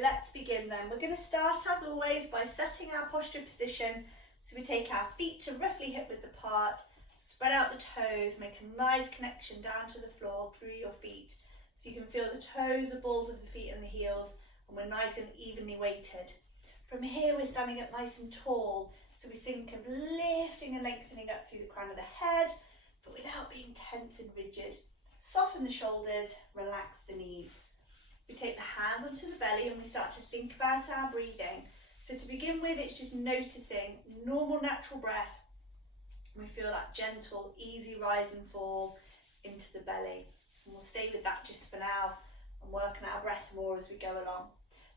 let's begin then. We're going to start as always by setting our posture position. So we take our feet to roughly hip width apart, spread out the toes, make a nice connection down to the floor through your feet. So you can feel the toes, the balls of the feet and the heels, and we're nice and evenly weighted. From here we're standing up nice and tall. So we think of lifting and lengthening up through the crown of the head, but without being tense and rigid. Soften the shoulders, relax the knees. We take the hands onto the belly and we start to think about our breathing. So to begin with, it's just noticing normal natural breath. We feel that gentle, easy rise and fall into the belly. And we'll stay with that just for now and work on our breath more as we go along.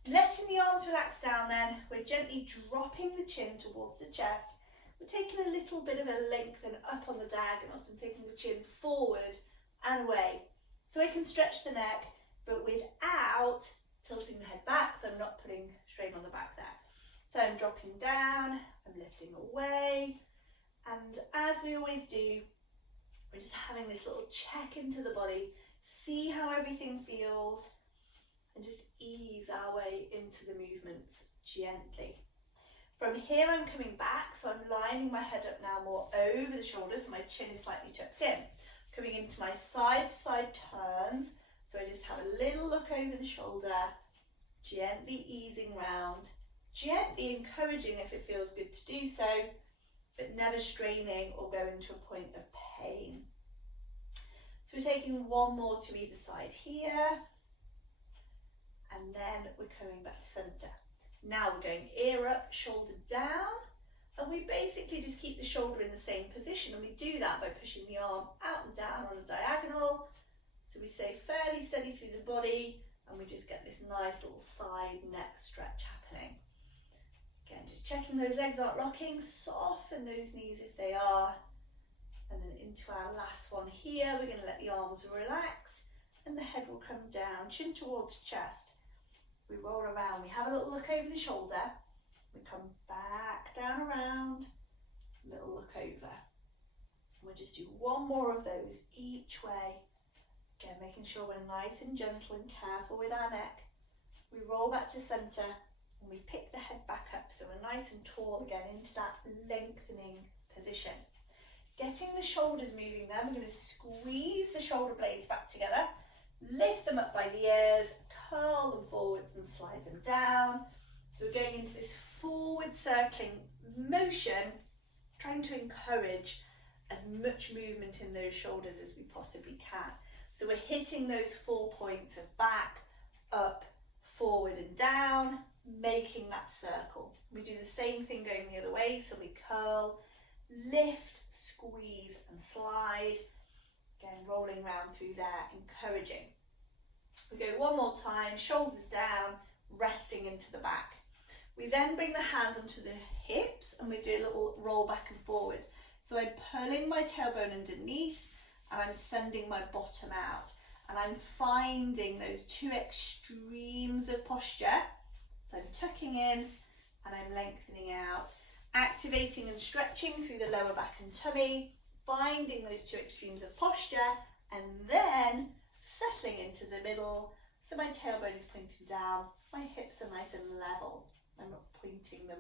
Letting the arms relax down then, we're gently dropping the chin towards the chest. We're taking a little bit of a lengthen up on the diagonals and taking the chin forward and away. So I can stretch the neck, but without tilting the head back, so I'm not putting strain on the back there. So I'm dropping down, I'm lifting away, and as we always do, we're just having this little check into the body, see how everything feels, and just ease our way into the movements gently. From here I'm coming back, so I'm lining my head up now more over the shoulders, so my chin is slightly tucked in. Coming into my side to side turns, so I just have a little look over the shoulder, gently easing round, gently encouraging if it feels good to do so, but never straining or going to a point of pain. So we're taking one more to either side here, and then we're coming back to centre. Now we're going ear up, shoulder down, and we basically just keep the shoulder in the same position, and we do that by pushing the arm out and down on a diagonal. So we stay fairly steady through the body, and we just get this nice little side neck stretch happening. Again, just checking those legs aren't rocking, soften those knees if they are. And then into our last one here, we're going to let the arms relax, and the head will come down, chin towards chest. We roll around, we have a little look over the shoulder, we come back down around, little look over. We'll just do one more of those each way. Again, making sure we're nice and gentle and careful with our neck. We roll back to centre and we pick the head back up, so we're nice and tall again into that lengthening position. Getting the shoulders moving then, we're going to squeeze the shoulder blades back together, lift them up by the ears, curl them forwards and slide them down. So we're going into this forward circling motion, trying to encourage as much movement in those shoulders as we possibly can. So we're hitting those 4 points of back, up, forward and down, making that circle. We do the same thing going the other way, so we curl, lift, squeeze and slide. Again, rolling round through there, encouraging. We go one more time, shoulders down, resting into the back. We then bring the hands onto the hips and we do a little roll back and forward. So I'm pulling my tailbone underneath and I'm sending my bottom out. And I'm finding those two extremes of posture. So I'm tucking in and I'm lengthening out, activating and stretching through the lower back and tummy, finding those two extremes of posture, and then settling into the middle. So my tailbone is pointing down, my hips are nice and level. I'm not pointing them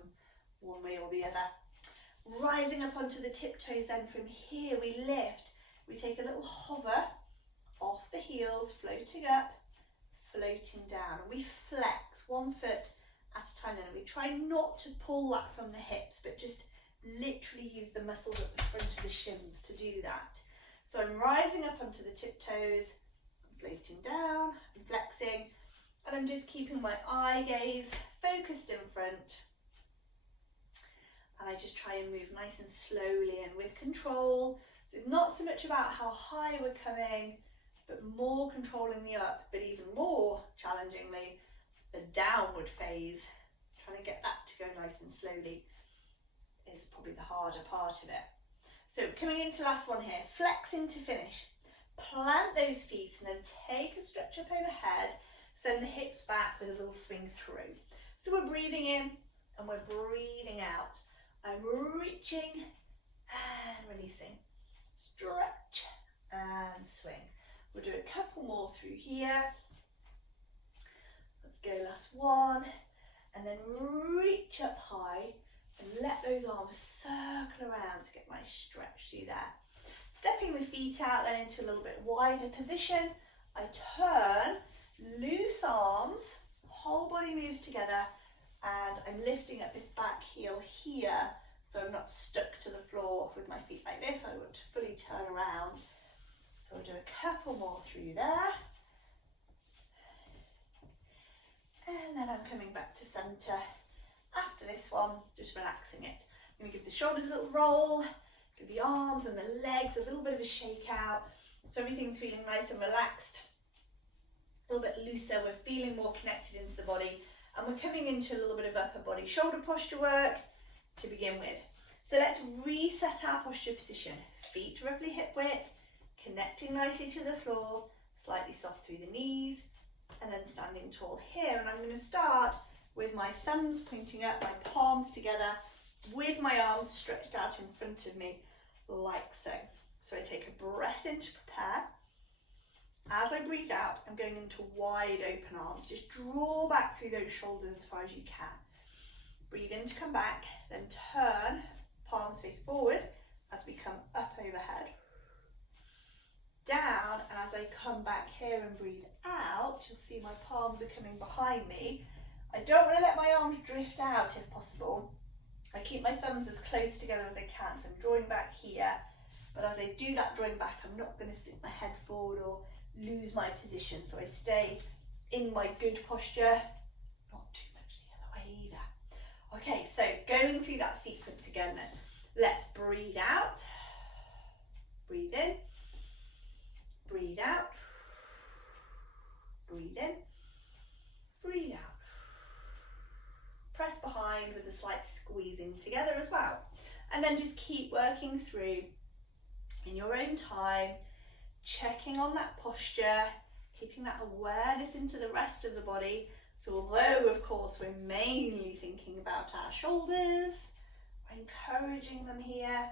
one way or the other. Rising up onto the tiptoes, then from here we lift. We take a little hover off the heels, floating up, floating down. And we flex one foot at a time then. We try not to pull that from the hips, but just literally use the muscles at the front of the shins to do that. So I'm rising up onto the tiptoes, floating down, and flexing, and I'm just keeping my eye gaze focused in front. And I just try and move nice and slowly and with control. So it's not so much about how high we're coming, but more controlling the up, but even more challengingly, the downward phase. Trying to get that to go nice and slowly is probably the harder part of it. So coming into last one here, flexing to finish. Plant those feet and then take a stretch up overhead, send the hips back with a little swing through. So we're breathing in and we're breathing out. I'm reaching and releasing. Stretch and swing. We'll do a couple more through here. Let's go, last one. then reach up high and let those arms circle around to get nice stretch through there. Stepping the feet out then into a little bit wider position. I turn, loose arms, whole body moves together, and I'm lifting up this back heel here, so I'm not stuck to the floor with my feet like this. I want to fully turn around. So I'll do a couple more through there. And then I'm coming back to centre. After this one, just relaxing it. I'm going to give the shoulders a little roll, give the arms and the legs a little bit of a shake out. So everything's feeling nice and relaxed, a little bit looser. We're feeling more connected into the body, and we're coming into a little bit of upper body shoulder posture work to begin with. So let's reset our posture position. Feet roughly hip width, connecting nicely to the floor, slightly soft through the knees, and then standing tall here. And I'm going to start with my thumbs pointing up, my palms together, with my arms stretched out in front of me, like so. So I take a breath in to prepare. As I breathe out, I'm going into wide open arms. Just draw back through those shoulders as far as you can. Breathe in to come back, then turn, palms face forward as we come up overhead. Down, and as I come back here and breathe out, you'll see my palms are coming behind me. I don't want to let my arms drift out if possible. I keep my thumbs as close together as I can, so I'm drawing back here. But as I do that drawing back, I'm not going to stick my head forward or lose my position. So I stay in my good posture, not too much the other way either. Okay, so going through that sequence again then. Let's breathe out, breathe in, breathe out, breathe in, breathe out. Press behind with a slight squeezing together as well. And then just keep working through in your own time, checking on that posture, keeping that awareness into the rest of the body. So although of course we're mainly thinking about our shoulders, we're encouraging them here,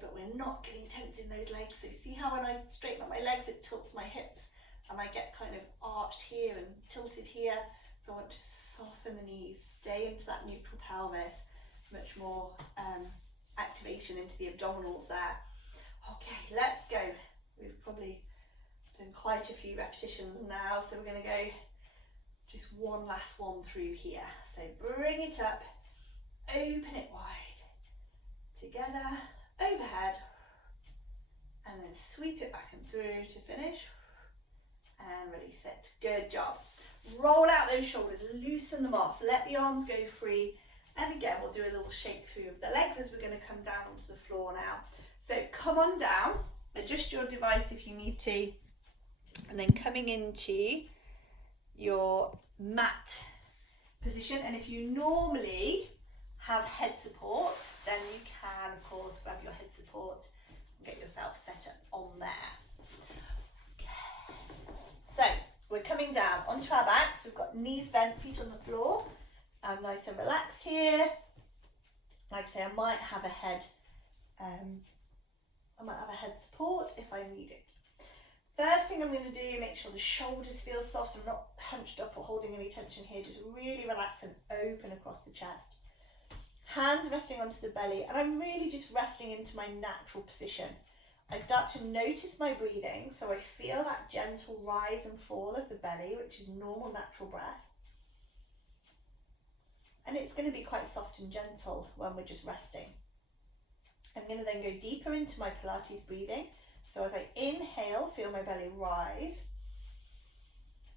but we're not getting tense in those legs. So see how when I straighten up my legs, it tilts my hips and I get kind of arched here and tilted here. So I want to soften the knees, stay into that neutral pelvis, much more activation into the abdominals there. Okay, let's go. We've probably done quite a few repetitions now, so we're going to go just one last one through here. So bring it up, open it wide, together, overhead, and then sweep it back and through to finish, and release it. Good job. Roll out those shoulders, loosen them off, let the arms go free, and again we'll do a little shake through of the legs as we're going to come down onto the floor now. So come on down, adjust your device if you need to, and then coming into your mat position. And if you normally have head support, then you can of course grab your head support and get yourself set up on there. Okay. So we're coming down onto our backs. We've got knees bent, feet on the floor. I'm nice and relaxed here. Like I say, I might have a head support if I need it. First thing I'm going to do, make sure the shoulders feel soft, so I'm not hunched up or holding any tension here. Just really relax and open across the chest. Hands resting onto the belly, and I'm really just resting into my natural position. I start to notice my breathing, so I feel that gentle rise and fall of the belly, which is normal, natural breath. And it's going to be quite soft and gentle when we're just resting. I'm going to then go deeper into my Pilates breathing. So as I inhale, feel my belly rise.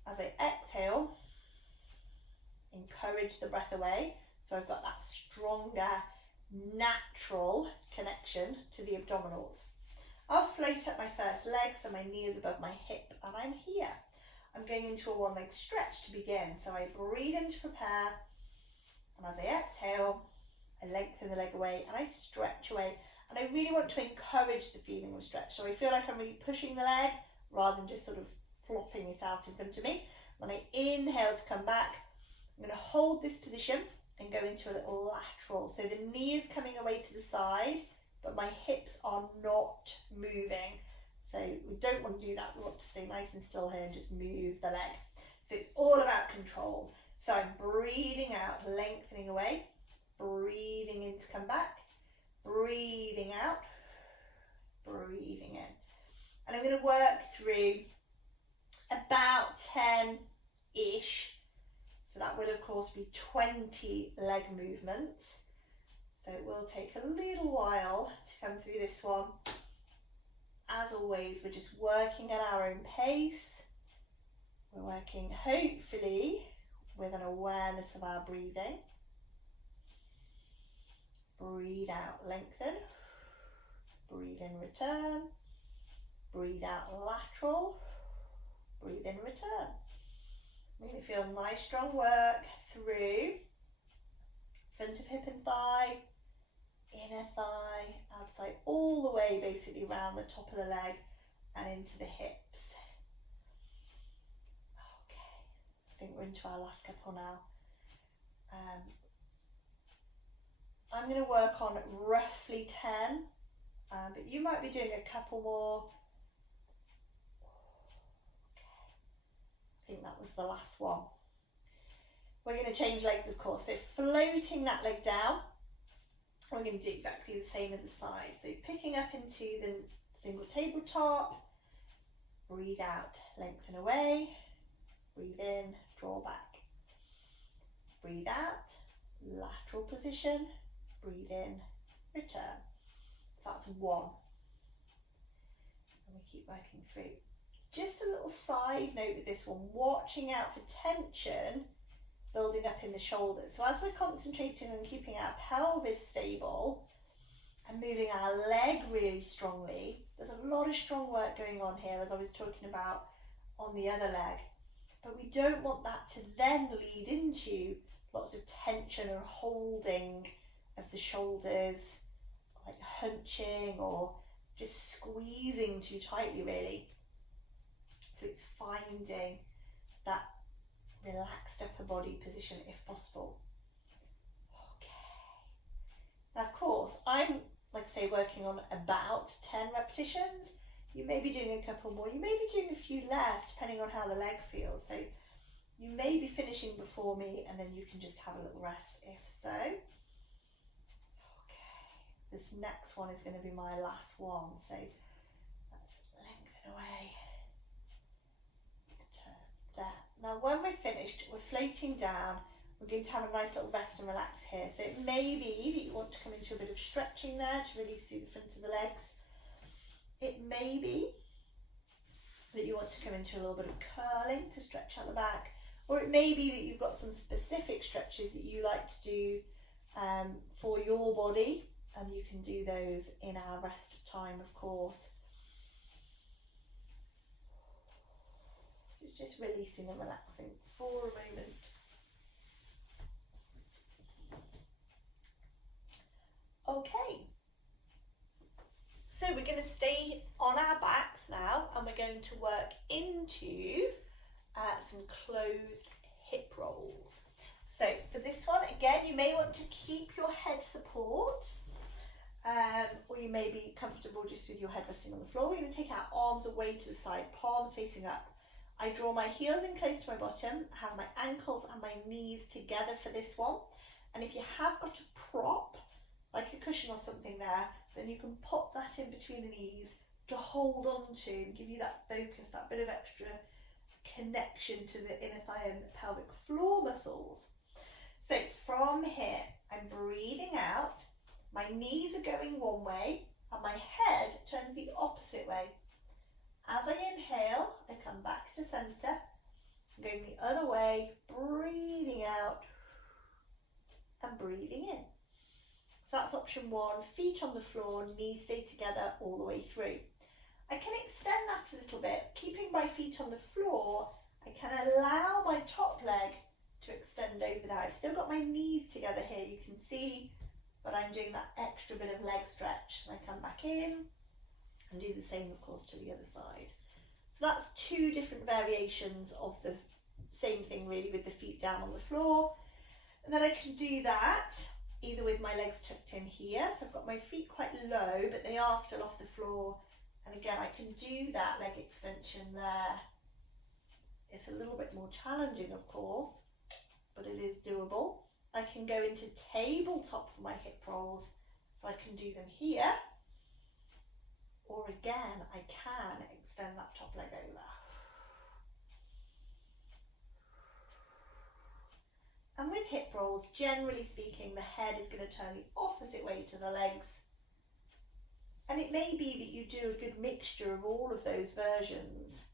As I exhale, encourage the breath away. So I've got that stronger, natural connection to the abdominals. I'll float up my first leg, so my knee is above my hip, and I'm here. I'm going into a one leg stretch to begin. So I breathe in to prepare, and as I exhale, I lengthen the leg away and I stretch away. And I really want to encourage the feeling of stretch. So I feel like I'm really pushing the leg rather than just sort of flopping it out in front of me. When I inhale to come back, I'm going to hold this position and go into a little lateral. So the knee is coming away to the side, but my hips are not moving. So we don't want to do that. We want to stay nice and still here and just move the leg. So it's all about control. So I'm breathing out, lengthening away, breathing in to come back, breathing out, breathing in. And I'm going to work through about 10-ish. So that would of course be 20 leg movements. So it will take a little while to come through this one. As always, we're just working at our own pace. We're working hopefully with an awareness of our breathing. Breathe out, lengthen. Breathe in, return. Breathe out, lateral. Breathe in, return. Make it feel nice, strong work through front of hip and thigh, inner thigh, outside, all the way basically around the top of the leg and into the hips. Okay, I think we're into our last couple now. I'm going to work on roughly 10, but you might be doing a couple more. I think that was the last one. We're going to change legs, of course. So floating that leg down, we're going to do exactly the same at the side. So picking up into the single tabletop, breathe out, lengthen away, breathe in, draw back. Breathe out, lateral position, breathe in, return. That's one. And we keep working through. Just a little side note with this one, watching out for tension building up in the shoulders. So as we're concentrating on keeping our pelvis stable and moving our leg really strongly, there's a lot of strong work going on here, as I was talking about on the other leg. But we don't want that to then lead into lots of tension or holding of the shoulders, like hunching or just squeezing too tightly really. So it's finding that relaxed upper body position if possible. Okay. Now of course, I'm, like I say, working on about 10 repetitions. You may be doing a couple more, you may be doing a few less depending on how the leg feels. So you may be finishing before me and then you can just have a little rest if so. Okay, this next one is going to be my last one. So let's lengthen away. There. Now when we're finished, we're floating down, we're going to have a nice little rest and relax here. So it may be that you want to come into a bit of stretching there to release through the front of the legs. It may be that you want to come into a little bit of curling to stretch out the back, or it may be that you've got some specific stretches that you like to do for your body, and you can do those in our rest time, of course. Just releasing and relaxing for a moment. Okay, so we're going to stay on our backs now and we're going to work into some closed hip rolls. So for this one, again, you may want to keep your head support, or you may be comfortable just with your head resting on the floor. We're going to take our arms away to the side, palms facing up. I draw my heels in close to my bottom, have my ankles and my knees together for this one. And if you have got a prop, like a cushion or something there, then you can pop that in between the knees to hold on to and give you that focus, that bit of extra connection to the inner thigh and pelvic floor muscles. So from here, I'm breathing out, my knees are going one way and my head turns the opposite way. As I inhale, I come back to center, going the other way, breathing out and breathing in. So that's option one, feet on the floor, knees stay together all the way through. I can extend that a little bit, keeping my feet on the floor. I can allow my top leg to extend over there. I've still got my knees together here, you can see, but I'm doing that extra bit of leg stretch. And I come back in and do the same, of course, to the other side. So that's two different variations of the same thing really, with the feet down on the floor. And then I can do that either with my legs tucked in here, so I've got my feet quite low but they are still off the floor, and again I can do that leg extension there. It's a little bit more challenging, of course, but it is doable. I can go into tabletop for my hip rolls, so I can do them here, or again, I can extend that top leg over. And with hip rolls, generally speaking, the head is going to turn the opposite way to the legs. And it may be that you do a good mixture of all of those versions.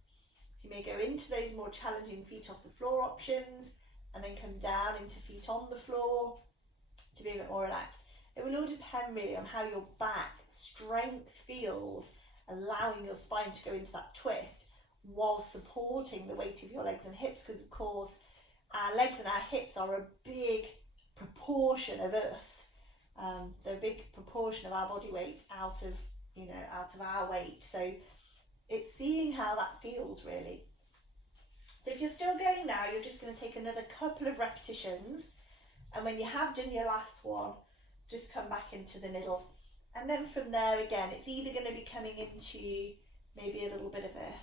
So you may go into those more challenging feet off the floor options, and then come down into feet on the floor to be a bit more relaxed. It will all depend really on how your back strength feels, allowing your spine to go into that twist while supporting the weight of your legs and hips, because of course our legs and our hips are a big proportion of us. They're a big proportion of our body weight out of our weight. So it's seeing how that feels really. So if you're still going now, you're just going to take another couple of repetitions, and when you have done your last one, just come back into the middle. And then from there again, it's either going to be coming into maybe a little bit of a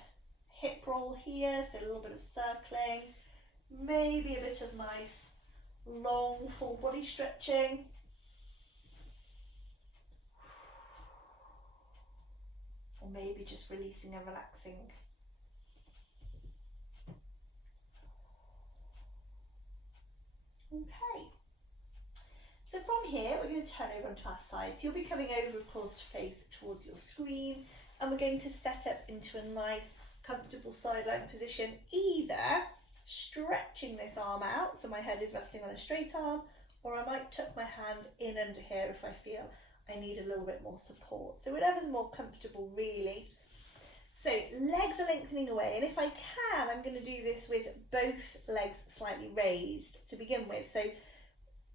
hip roll here, so a little bit of circling, maybe a bit of nice long full body stretching. Or maybe just releasing and relaxing. Okay. So from here, we're going to turn over onto our sides. You'll be coming over, of course, to face towards your screen, and we're going to set up into a nice, comfortable sideline position, either stretching this arm out, so my head is resting on a straight arm, or I might tuck my hand in under here if I feel I need a little bit more support. So whatever's more comfortable, really. So legs are lengthening away, and if I can, I'm going to do this with both legs slightly raised to begin with. So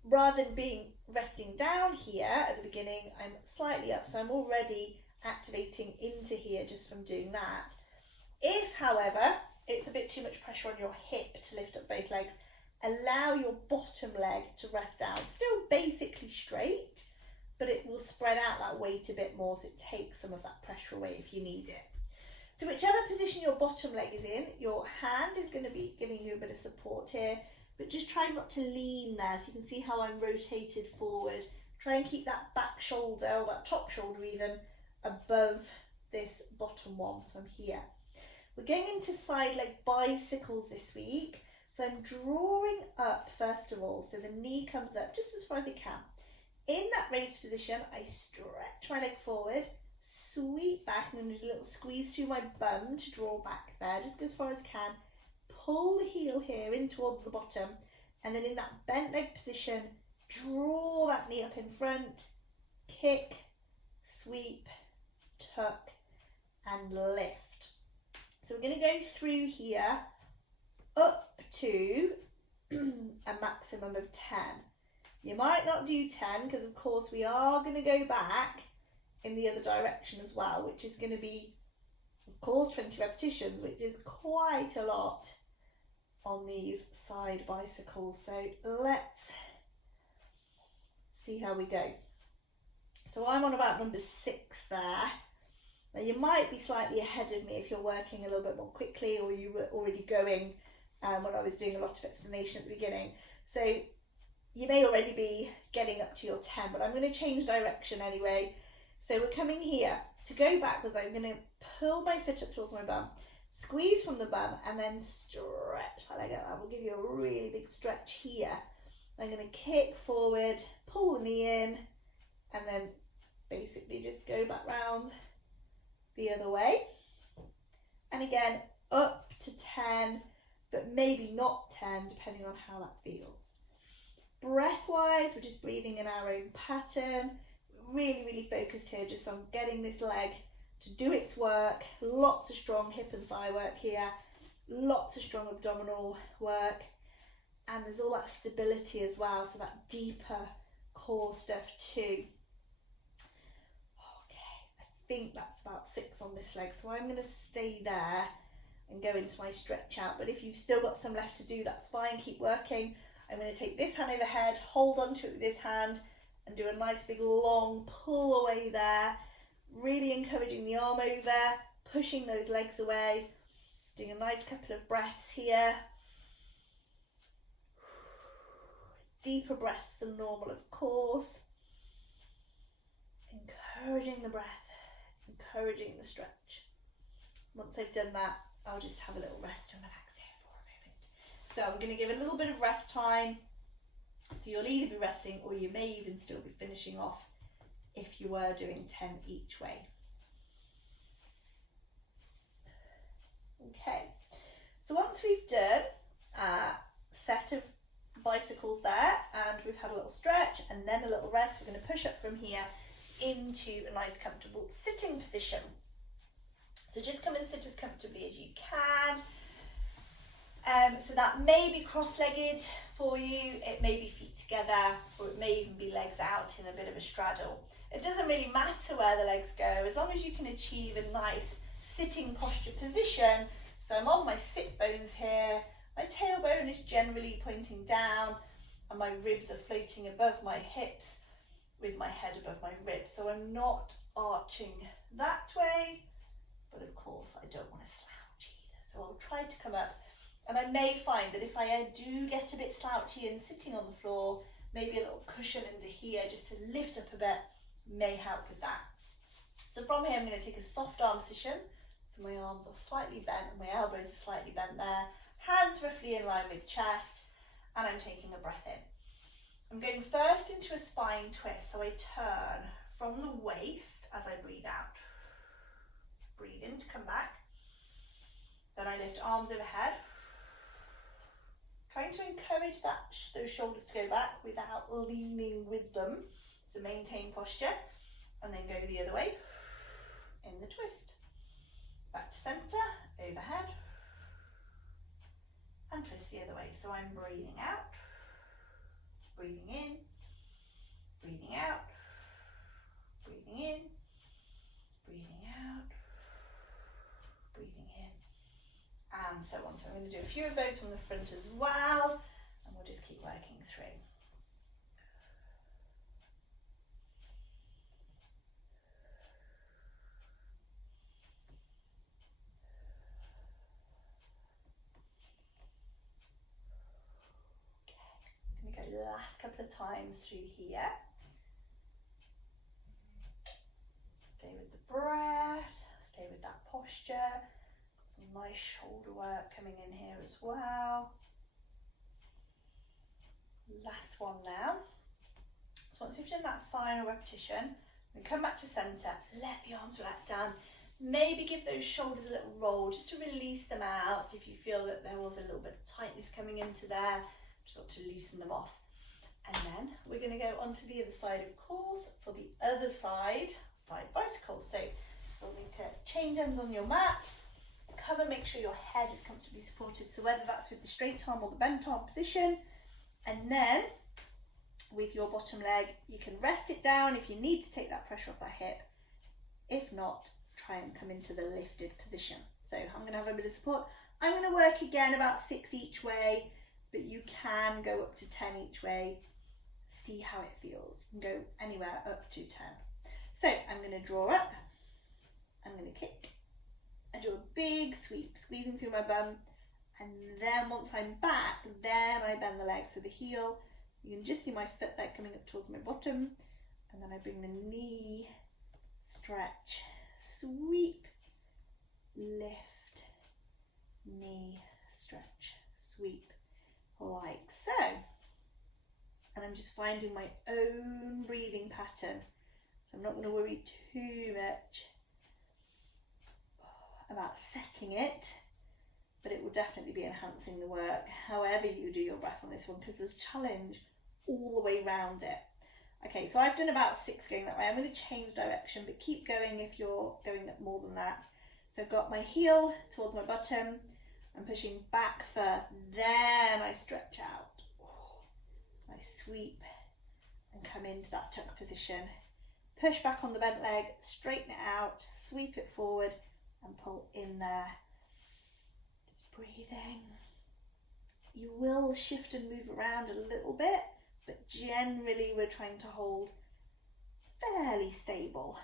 rather than being resting down here at the beginning, I'm slightly up, so I'm already activating into here just from doing that. If, however, it's a bit too much pressure on your hip to lift up both legs, allow your bottom leg to rest down. Still basically straight, but it will spread out that weight a bit more, so it takes some of that pressure away if you need it. So whichever position your bottom leg is in, your hand is going to be giving you a bit of support here, but just try not to lean there. So you can see how I'm rotated forward. Try and keep that back shoulder, or that top shoulder even, above this bottom one. So I'm here. We're going into side leg bicycles this week. So I'm drawing up first of all, so the knee comes up just as far as it can. In that raised position, I stretch my leg forward, sweep back. I'm going to do a little squeeze through my bum to draw back there, just go as far as I can. Pull the heel here in towards the bottom, and then in that bent leg position, draw that knee up in front, kick, sweep, tuck, and lift. So we're going to go through here up to a maximum of 10. You might not do 10 because of course we are going to go back in the other direction as well, which is going to be, of course, 20 repetitions, which is quite a lot on these side bicycles. So let's see how we go. So I'm on about number 6 there. Now you might be slightly ahead of me if you're working a little bit more quickly, or you were already going when I was doing a lot of explanation at the beginning. So you may already be getting up to your 10, but I'm going to change direction anyway. So we're coming here. To go backwards, I'm going to pull my foot up towards my bum, squeeze from the bum, and then stretch that leg out. I will give you a really big stretch here. I'm going to kick forward, pull the knee in, and then basically just go back round the other way. And again, up to 10, but maybe not 10, depending on how that feels. Breath-wise, we're just breathing in our own pattern. Really, really focused here just on getting this leg to do its work. Lots of strong hip and thigh work here. Lots of strong abdominal work. And there's all that stability as well, so that deeper core stuff too. Okay, I think that's about 6 on this leg, so I'm going to stay there and go into my stretch out. But if you've still got some left to do, that's fine, keep working. I'm going to take this hand overhead, hold onto it with this hand, and do a nice big long pull away there. Really encouraging the arm over, pushing those legs away. Doing a nice couple of breaths here. deeper breaths than normal, of course. Encouraging the breath, encouraging the stretch. Once I've done that, I'll just have a little rest and relax here for a moment. So I'm going to give a little bit of rest time. So you'll either be resting or you may even still be finishing off if you were doing 10 each way. Okay, so once we've done a set of bicycles there and we've had a little stretch and then a little rest, we're going to push up from here into a nice comfortable sitting position. So just come and sit as comfortably as you can. So that may be cross-legged for you, it may be feet together, or it may even be legs out in a bit of a straddle. It doesn't really matter where the legs go, as long as you can achieve a nice sitting posture position. So I'm on my sit bones here, my tailbone is generally pointing down and my ribs are floating above my hips with my head above my ribs. So I'm not arching that way, but of course I don't want to slouch either. So I'll try to come up, and I may find that if I do get a bit slouchy and sitting on the floor, maybe a little cushion under here just to lift up a bit may help with that. So from here I'm going to take a soft arm position. So my arms are slightly bent and my elbows are slightly bent there. Hands roughly in line with chest, and I'm taking a breath in. I'm going first into a spine twist, so I turn from the waist as I breathe out. Breathe in to come back. Then I lift arms overhead, trying to encourage those shoulders to go back without leaning with them. So maintain posture, and then go the other way in the twist. Back to centre, overhead, and twist the other way. So I'm breathing out, breathing in, breathing out, breathing in, breathing out, breathing in, and so on. So I'm going to do a few of those from the front as well, and we'll just keep working through. The last couple of times through here. Stay with the breath, stay with that posture. Got some nice shoulder work coming in here as well. Last one now. So once we've done that final repetition, we come back to centre, let the arms relax down. Maybe give those shoulders a little roll just to release them out if you feel that there was a little bit of tightness coming into there. Just want to loosen them off. And then we're going to go onto the other side, of course, for the other side bicycle. So you'll need to change ends on your mat, cover, make sure your head is comfortably supported. So whether that's with the straight arm or the bent arm position, and then with your bottom leg, you can rest it down if you need to take that pressure off that hip. If not, try and come into the lifted position. So I'm going to have a bit of support. I'm going to work again about 6 each way, but you can go up to 10 each way. See how it feels. You can go anywhere up to 10. So I'm going to draw up, I'm going to kick, I do a big sweep, squeezing through my bum, and then once I'm back, then I bend the leg, so the heel, you can just see my foot there coming up towards my bottom, and then I bring the knee, stretch, sweep, lift, knee, stretch, sweep, like so. And I'm just finding my own breathing pattern. So I'm not going to worry too much about setting it, but it will definitely be enhancing the work, however you do your breath on this one, because there's challenge all the way around it. Okay, so I've done about 6 going that way. I'm going to change direction, but keep going if you're going up more than that. So I've got my heel towards my bottom. I'm pushing back first, then I stretch out. I sweep and come into that tuck position. Push back on the bent leg, straighten it out, sweep it forward and pull in there. Just breathing. You will shift and move around a little bit, but generally we're trying to hold fairly stable.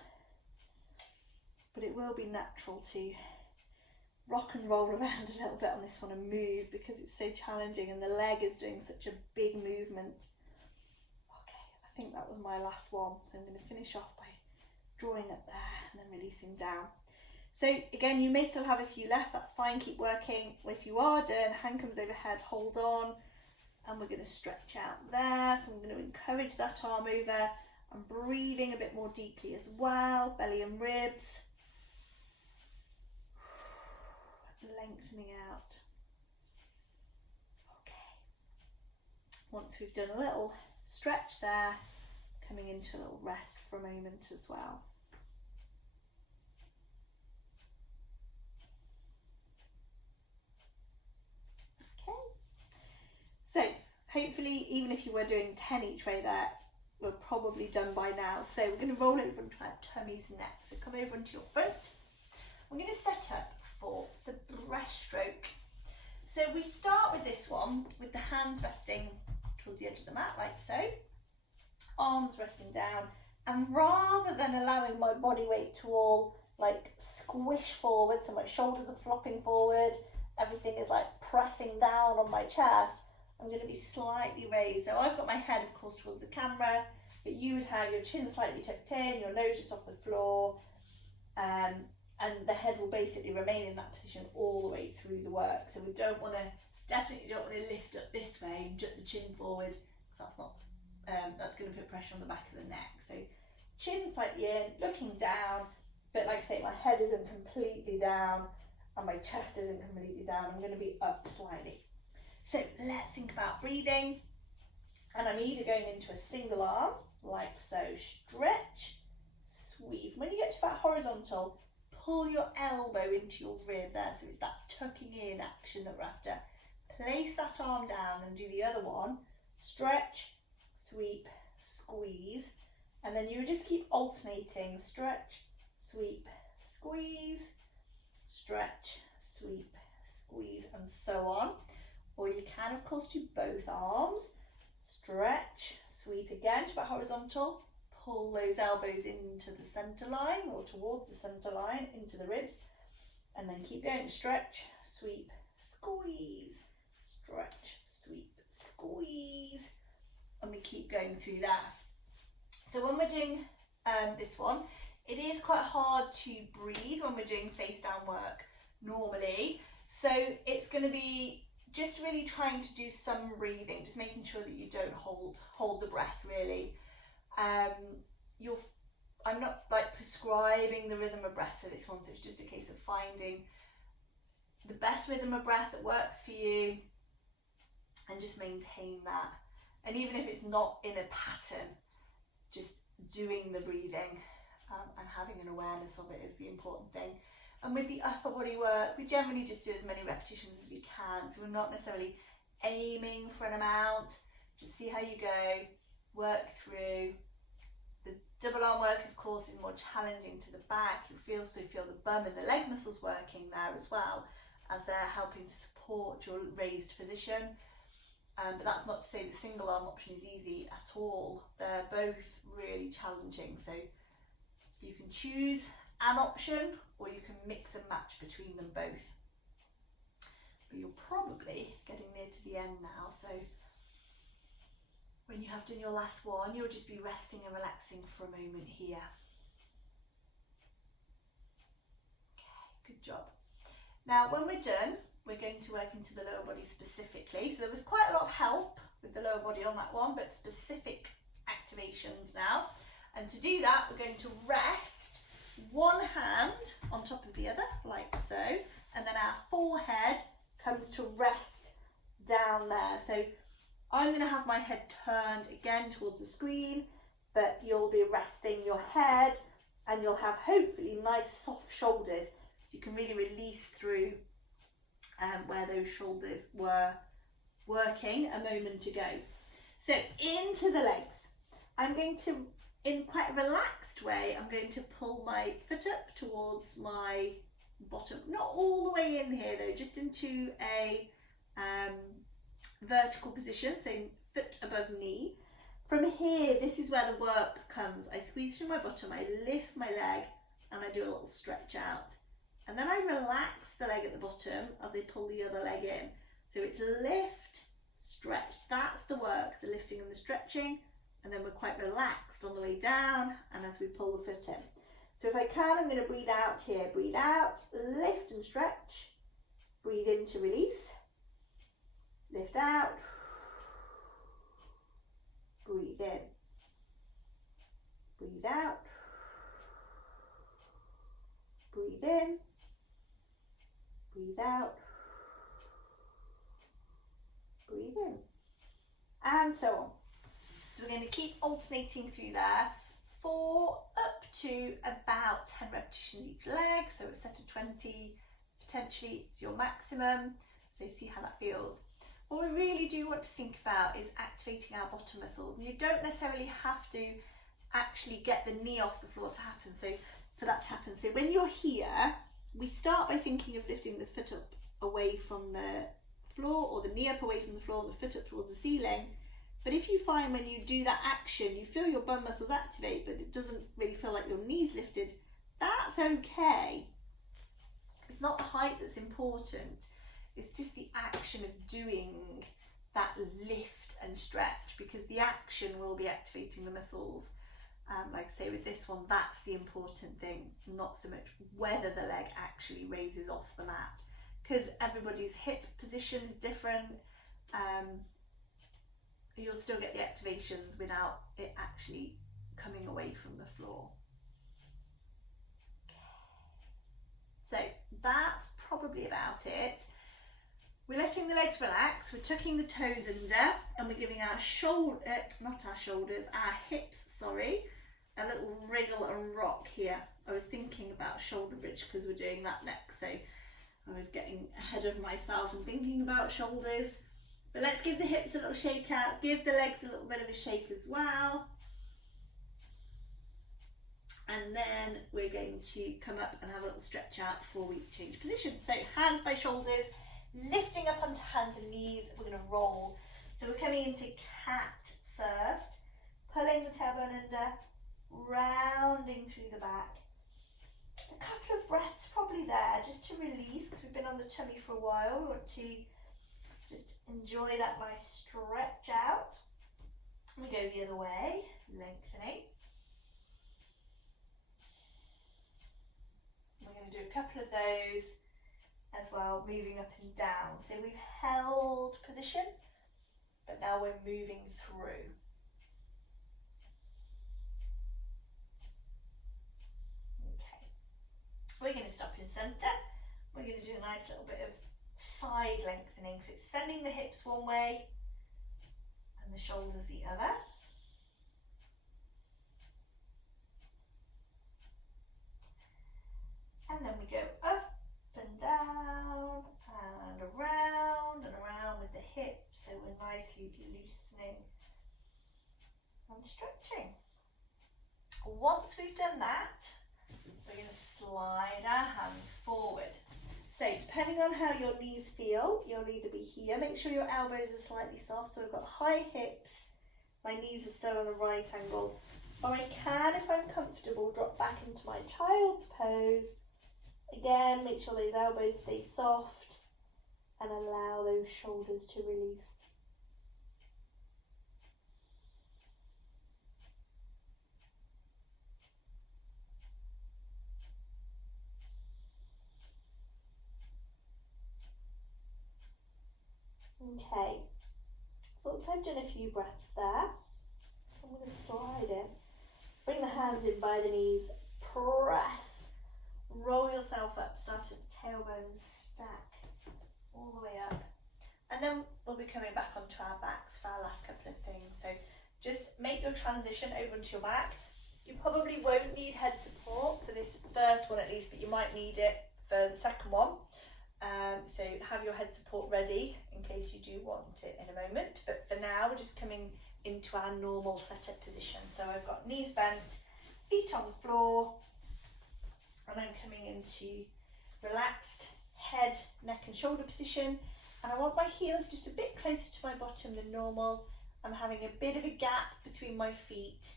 But it will be natural to rock and roll around a little bit on this one and move because it's so challenging and the leg is doing such a big movement I think that was my last one. So I'm going to finish off by drawing up there and then releasing down. So again, you may still have a few left, that's fine, keep working. If you are done, hand comes overhead, hold on, and we're going to stretch out there. So I'm going to encourage that arm over. I'm breathing a bit more deeply as well, belly and ribs. Lengthening out. Okay. Once we've done a little stretch there, coming into a little rest for a moment as well. So hopefully, even if you were doing 10 each way there, we're probably done by now. So we're going to roll over onto our tummies next. So come over onto your front. We're going to set up for the breaststroke. So we start with this one with the hands resting towards the edge of the mat like so. Arms resting down. And rather than allowing my body weight to all like squish forward, so my shoulders are flopping forward, everything is like pressing down on my chest, I'm going to be slightly raised. So I've got my head, of course, towards the camera, but you would have your chin slightly tucked in, your nose just off the floor, and the head will basically remain in that position all the way through the work. So we definitely don't want to lift up this way and jut the chin forward, because that's going to put pressure on the back of the neck. So chin slightly in, looking down, but like I say, my head isn't completely down and my chest isn't completely down. I'm going to be up slightly. So let's think about breathing, and I'm either going into a single arm, like so, stretch, sweep. When you get to about horizontal, pull your elbow into your rib there, so it's that tucking in action that we're after. Place that arm down and do the other one, stretch, sweep, squeeze, and then you just keep alternating, stretch, sweep, squeeze, stretch, sweep, squeeze, and so on. Or you can, of course, do both arms. Stretch, sweep again to about horizontal. Pull those elbows into the centre line or towards the centre line, into the ribs. And then keep going. Stretch, sweep, squeeze. Stretch, sweep, squeeze. And we keep going through that. So when we're doing this one, it is quite hard to breathe when we're doing face down work normally. So it's going to be just really trying to do some breathing, just making sure that you don't hold the breath really. I'm not like prescribing the rhythm of breath for this one, so it's just a case of finding the best rhythm of breath that works for you and just maintain that. And even if it's not in a pattern, just doing the breathing and having an awareness of it is the important thing. And with the upper body work, we generally just do as many repetitions as we can. So we're not necessarily aiming for an amount. Just see how you go, work through. The double arm work, of course, is more challenging to the back. You'll also feel the bum and the leg muscles working there as well, as they're helping to support your raised position. But that's not to say the single arm option is easy at all. They're both really challenging. So you can choose an option, or you can mix and match between them both. But you're probably getting near to the end now, so when you have done your last one, you'll just be resting and relaxing for a moment here. Okay, good job. Now when we're done, we're going to work into the lower body specifically. So there was quite a lot of help with the lower body on that one, but specific activations now. And to do that, we're going to rest one hand on top of the other, like so, and then our forehead comes to rest down there. So I'm going to have my head turned again towards the screen, but you'll be resting your head and you'll have hopefully nice soft shoulders, so you can really release through where those shoulders were working a moment ago. So into the legs. I'm going to, in quite a relaxed way, I'm going to pull my foot up towards my bottom, not all the way in here though, just into a vertical position, so foot above knee. From here, this is where the work comes. I squeeze through my bottom, I lift my leg, and I do a little stretch out. And then I relax the leg at the bottom as I pull the other leg in. So it's lift, stretch. That's the work, the lifting and the stretching. and then we're quite relaxed on the way down and as we pull the foot in. So if I can, I'm going to breathe out here. Breathe out, lift and stretch. Breathe in to release. Lift out. Breathe in. Breathe out. Breathe in. Breathe out. Breathe in. And so on. So we're going to keep alternating through there for up to about 10 repetitions each leg. So a set of 20, potentially it's your maximum. So see how that feels. What we really do want to think about is activating our bottom muscles. And you don't necessarily have to actually get the knee off the floor to happen. So for that to happen. So when you're here, we start by thinking of lifting the foot up away from the floor, or the knee up away from the floor, and the foot up towards the ceiling. But if you find when you do that action, you feel your bum muscles activate, but it doesn't really feel like your knee's lifted, that's okay. It's not the height that's important. It's just the action of doing that lift and stretch, because the action will be activating the muscles. Like I say with this one, that's the important thing, not so much whether the leg actually raises off the mat, because everybody's hip position is different. You'll still get the activations without it actually coming away from the floor. So that's probably about it. We're letting the legs relax, we're tucking the toes under, and we're giving our our hips, sorry, a little wriggle and rock here. I was thinking about shoulder bridge because we're doing that next, so I was getting ahead of myself and thinking about shoulders. But let's give the hips a little shake out, give the legs a little bit of a shake as well. And then we're going to come up and have a little stretch out before we change position. So hands by shoulders, lifting up onto hands and knees, we're going to roll. So we're coming into cat first, pulling the tailbone under, rounding through the back. A couple of breaths probably there, just to release, because we've been on the tummy for a while. We want to just enjoy that nice stretch out. We go the other way, lengthening. We're going to do a couple of those as well, moving up and down. So we've held position, but now we're moving through. Okay, we're going to stop in centre. We're going to do a nice little bit of side lengthening. So it's sending the hips one way and the shoulders the other. And then we go up and down and around with the hips, so we're nicely loosening and stretching. Once we've done that, we're going to slide our hands forward. So depending on how your knees feel, you'll either be here, make sure your elbows are slightly soft, so we've got high hips, my knees are still on a right angle, or I can, if I'm comfortable, drop back into my child's pose. Again, make sure those elbows stay soft and allow those shoulders to release. Okay, so once I've done a few breaths there, I'm going to slide in. Bring the hands in by the knees, press. Roll yourself up, start at the tailbone and stack all the way up. And then we'll be coming back onto our backs for our last couple of things. So just make your transition over onto your back. You probably won't need head support for this first one at least, but you might need it for the second one. So have your head support ready in case you do want it in a moment. But for now, we're just coming into our normal setup position. So I've got knees bent, feet on the floor, and I'm coming into relaxed head, neck and shoulder position. And I want my heels just a bit closer to my bottom than normal. I'm having a bit of a gap between my feet,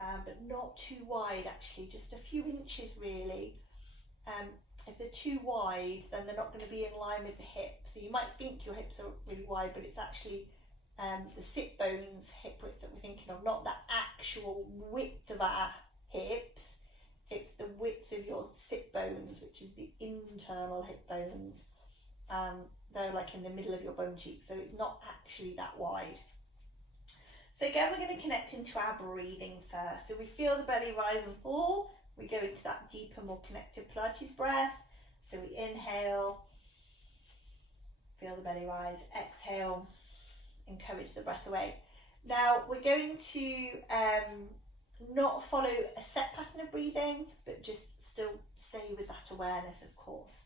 but not too wide actually, just a few inches really. If they're too wide, then they're not going to be in line with the hips. So you might think your hips are really wide, but it's actually the sit bones hip width that we're thinking of, not the actual width of our hips. It's the width of your sit bones, which is the internal hip bones. They're like in the middle of your bone cheek, so it's not actually that wide. So again, we're going to connect into our breathing first. So we feel the belly rise and fall. We go into that deeper, more connected Pilates breath. So we inhale, feel the belly rise, exhale, encourage the breath away. Now we're going to not follow a set pattern of breathing, but just still stay with that awareness, of course.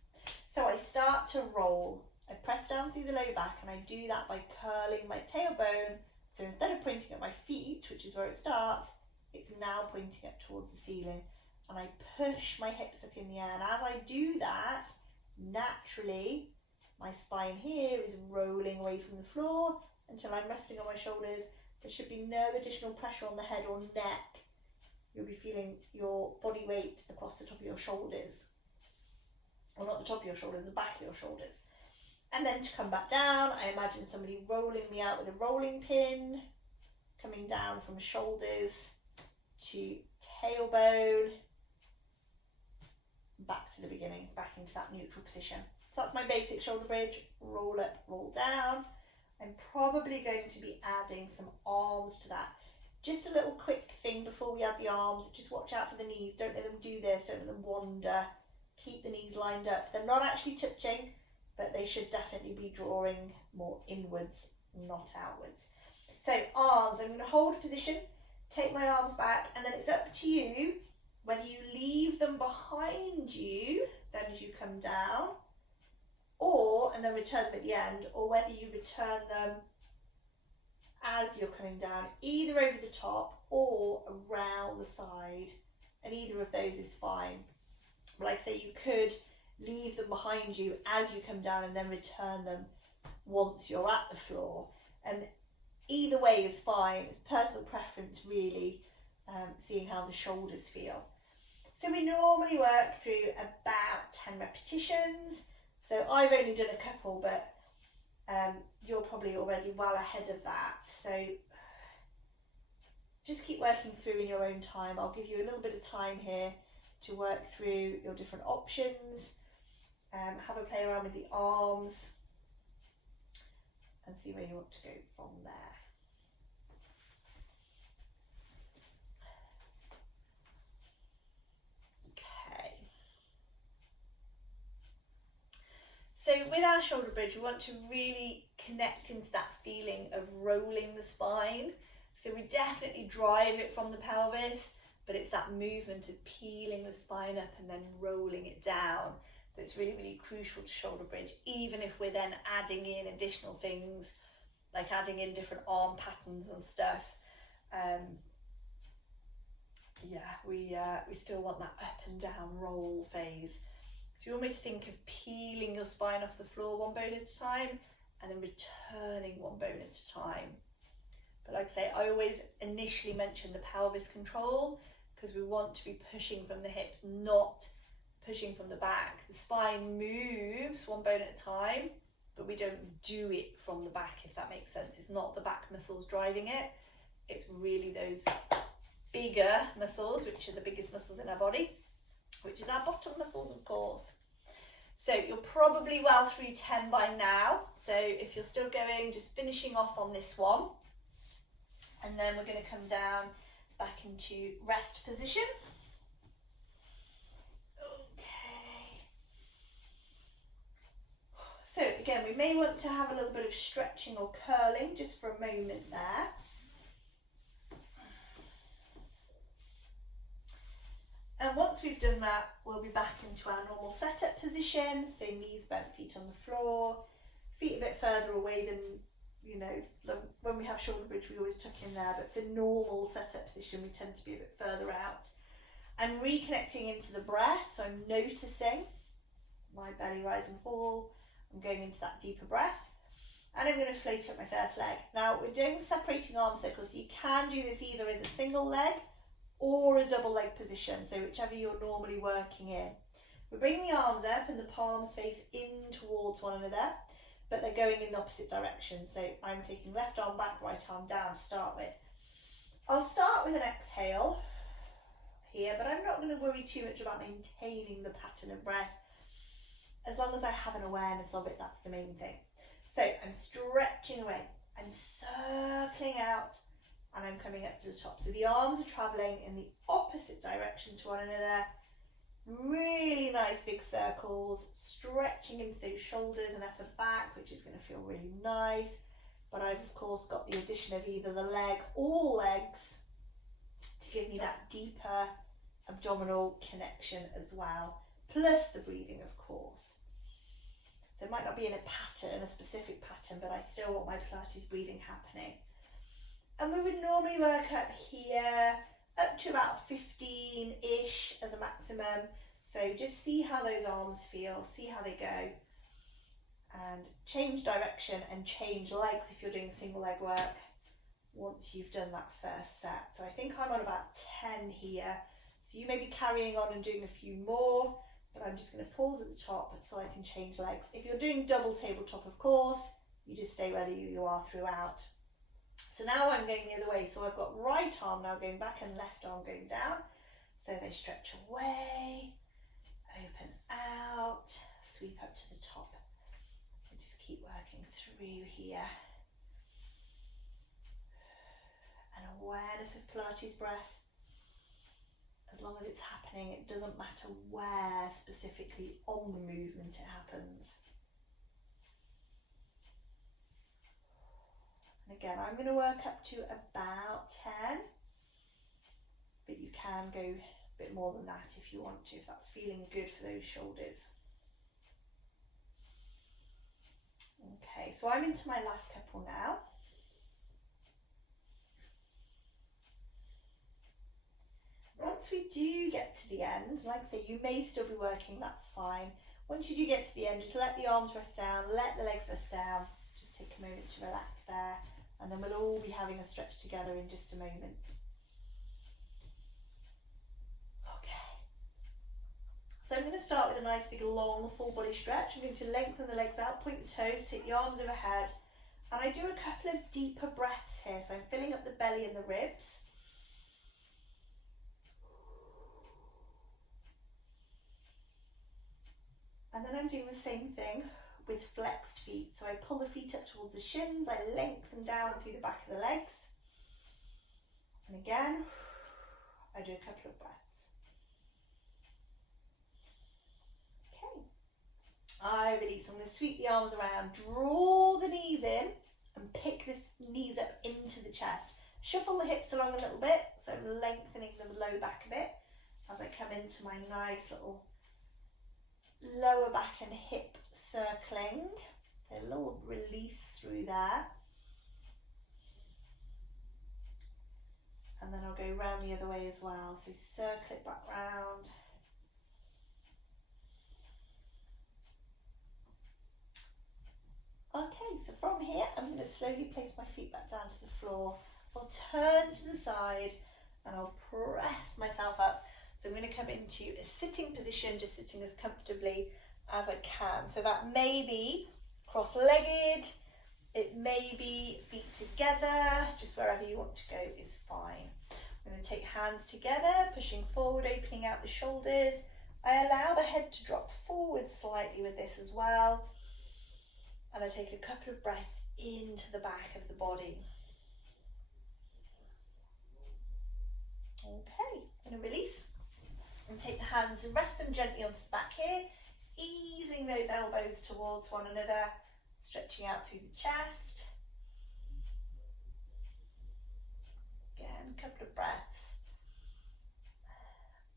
So I start to roll. I press down through the low back, and I do that by curling my tailbone. So instead of pointing at my feet, which is where it starts, it's now pointing up towards the ceiling. And I push my hips up in the air. And as I do that, naturally, my spine here is rolling away from the floor until I'm resting on my shoulders. There should be no additional pressure on the head or neck. You'll be feeling your body weight across the top of your shoulders. Or not the top of your shoulders, the back of your shoulders. And then to come back down, I imagine somebody rolling me out with a rolling pin, coming down from shoulders to tailbone, back to the beginning, back into that neutral position. So that's my basic shoulder bridge, roll up, roll down. I'm probably going to be adding some arms to that. Just a little quick thing before we add the arms, just watch out for the knees. Don't let them do this, don't let them wander. Keep the knees lined up. They're not actually touching, but they should definitely be drawing more inwards, not outwards. So arms, I'm going to hold position, take my arms back, and then it's up to you whether you leave them behind you then as you come down, or, and then return them at the end, or whether you return them as you're coming down, either over the top or around the side, and either of those is fine. But like I say, you could leave them behind you as you come down and then return them once you're at the floor. And either way is fine. It's personal preference really, seeing how the shoulders feel. So we normally work through about 10 repetitions. So I've only done a couple, but you're probably already well ahead of that. So just keep working through in your own time. I'll give you a little bit of time here to work through your different options. Have a play around with the arms and see where you want to go from there. Okay. So with our shoulder bridge, we want to really connect into that feeling of rolling the spine. So we definitely drive it from the pelvis, but it's that movement of peeling the spine up and then rolling it down that's really, really crucial to shoulder bridge, even if we're then adding in additional things, like adding in different arm patterns and stuff. We still want that up and down roll phase. So you almost think of peeling your spine off the floor one bone at a time and then returning one bone at a time. But like I say, I always initially mention the pelvis control because we want to be pushing from the hips, not pushing from the back. The spine moves one bone at a time, but we don't do it from the back, if that makes sense. It's not the back muscles driving it. It's really those bigger muscles, which are the biggest muscles in our body, which is our bottom muscles, of course. So you're probably well through 10 by now. So if you're still going, just finishing off on this one. And then we're going to come down back into rest position. Okay. So again, we may want to have a little bit of stretching or curling just for a moment there. And once we've done that, we'll be back into our normal setup position. So knees bent, feet on the floor, feet a bit further away than, you know, when we have shoulder bridge, we always tuck in there, but for normal setup position, we tend to be a bit further out. I'm reconnecting into the breath, so I'm noticing my belly rise and fall. I'm going into that deeper breath, and I'm going to float up my first leg. Now we're doing separating arm circles, so you can do this either in a single leg or a double leg position, so whichever you're normally working in. We're bringing the arms up and the palms face in towards one another. but they're going in the opposite direction. So I'm taking left arm back, right arm down to start with. I'll start with an exhale here, but I'm not going to worry too much about maintaining the pattern of breath. As long as I have an awareness of it, that's the main thing. So I'm stretching away, I'm circling out, and I'm coming up to the top. So the arms are travelling in the opposite direction to one another. Really nice big circles, stretching into those shoulders and upper back, which is going to feel really nice. But I've of course got the addition of either the leg or legs to give me that deeper abdominal connection as well, plus the breathing of course. So it might not be in a pattern, a specific pattern, but I still want my Pilates breathing happening. And we would normally work up here, up to about 15-ish as a maximum. So just see how those arms feel, see how they go. And change direction and change legs if you're doing single leg work once you've done that first set. So I think I'm on about 10 here. So you may be carrying on and doing a few more, but I'm just going to pause at the top so I can change legs. If you're doing double tabletop, of course, you just stay where you are throughout. So now I'm going the other way. So I've got right arm now going back and left arm going down. So they stretch away, open out, sweep up to the top. And just keep working through here. An awareness of Pilates breath. As long as it's happening, it doesn't matter where specifically on the movement it happens. And again, I'm going to work up to about 10, but you can go a bit more than that if you want to, if that's feeling good for those shoulders. Okay, so I'm into my last couple now. Once we do get to the end, like I say, you may still be working, that's fine. Once you do get to the end, just let the arms rest down, let the legs rest down. Just take a moment to relax there, and then we'll all be having a stretch together in just a moment. Okay. So I'm going to start with a nice big long full body stretch. I'm going to lengthen the legs out, point the toes, take the arms overhead, and I do a couple of deeper breaths here. So I'm filling up the belly and the ribs. And then I'm doing the same thing with flexed feet. So I pull the feet up towards the shins, I lengthen down through the back of the legs. And again, I do a couple of breaths. Okay. I release. I'm going to sweep the arms around, draw the knees in and pick the knees up into the chest. Shuffle the hips along a little bit, so lengthening the low back a bit as I come into my nice little lower back and hip circling. A little release through there. And then I'll go round the other way as well. So circle it back round. Okay, so from here, I'm going to slowly place my feet back down to the floor. I'll turn to the side and I'll press myself up. So I'm going to come into a sitting position, just sitting as comfortably as I can. So that may be cross-legged, it may be feet together, just wherever you want to go is fine. I'm going to take hands together, pushing forward, opening out the shoulders. I allow the head to drop forward slightly with this as well. And I take a couple of breaths into the back of the body. Okay, I'm going to release. And take the hands and rest them gently onto the back here, easing those elbows towards one another, stretching out through the chest. Again, a couple of breaths.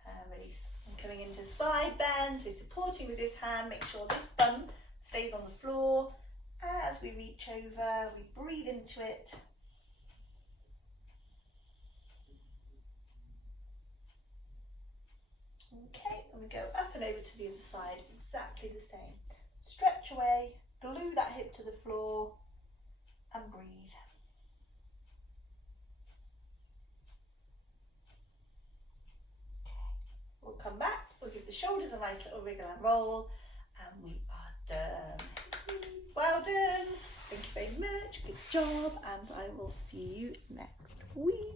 And release. I'm coming into side bend, so supporting with this hand, make sure this bum stays on the floor. As we reach over, we breathe into it. Okay, and we go up and over to the other side, exactly the same. Stretch away, glue that hip to the floor, and breathe. Okay, we'll come back, we'll give the shoulders a nice little wriggle and roll, and we are done. Well garden. Thank you very much, good job, and I will see you next week.